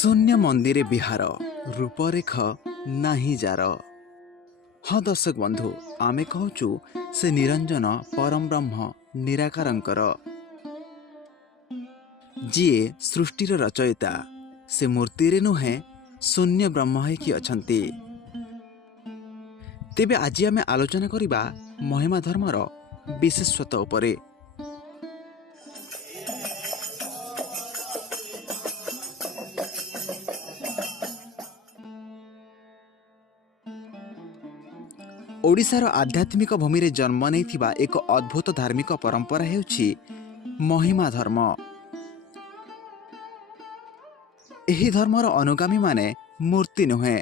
शून्य मंदिरे बिहार रूपरेख नाही जार। हाँ दर्शक बंधु, आमे कहूचु से निरंजन परम ब्रह्म निराकारंकर जीए सृष्टिर रचयिता से मूर्ति रे नुहे शून्य ब्रह्म होइकी अछंती। तेबे आज आमे आलोचना करिबा महिमा धर्मर विशेषत्व उपरे। ओडिशार आध्यात्मिक भूमि रे जन्म नेइथिबा एक अद्भुत धार्मिक परंपरा हेउछि महिमा धर्म। एही धर्मर अनुगामी माने मूर्ति नुहे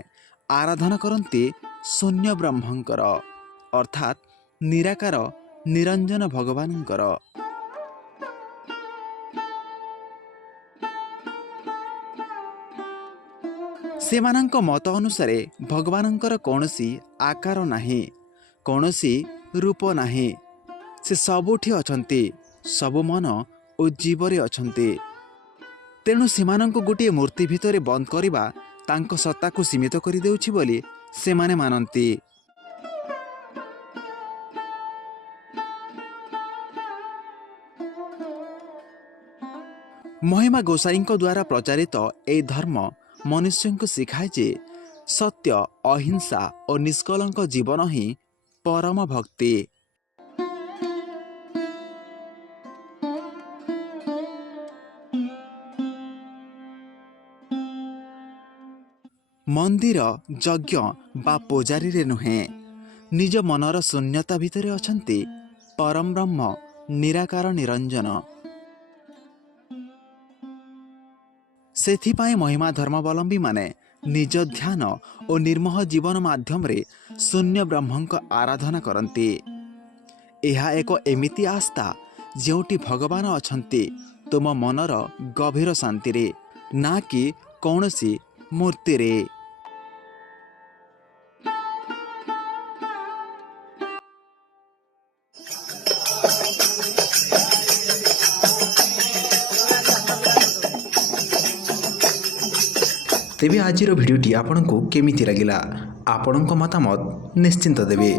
आराधना करन्ति शून्य ब्रह्मंकर अर्थात निराकार निरंजन भगवानंकर। सेमानंक मत अनुसारे भगवानंकर कौनसी आकार नाही, कौनसी रूप नाही। से सबुठी अछंती, सबु मन और जीवरे अछंती। तेणु सेमानंक गोटे मूर्ति भितरे बंद करिबा तांको सत्ता को सीमित करि देउछि बोली सेमाने मानंती। महिमा गोसाईंक द्वारा प्रचारित ए धर्म मनुष्य को शिखाए जे सत्य, अहिंसा और निष्कलंक जीवन ही परम भक्ति। मंदिर यज्ञ बा पूजारी रे नुहे निज मनर शून्यता भितरे अछंती परम ब्रह्म निराकार निरंजन। सेथिपाई महिमा धर्मावलंबी माने निज ध्यान और निर्मह जीवन माध्यम रे शून्य ब्रह्मंक आराधना करंती। एहा एक एमिति आस्था जेउटी भगवान अछंती तुम मनर गभीर शांति रे, ना कि कौनसी मूर्ति रे। तेबे आजिर भिडियोटी आपनको केमिति लागिला आपणको मतामत निश्चिंत देबे।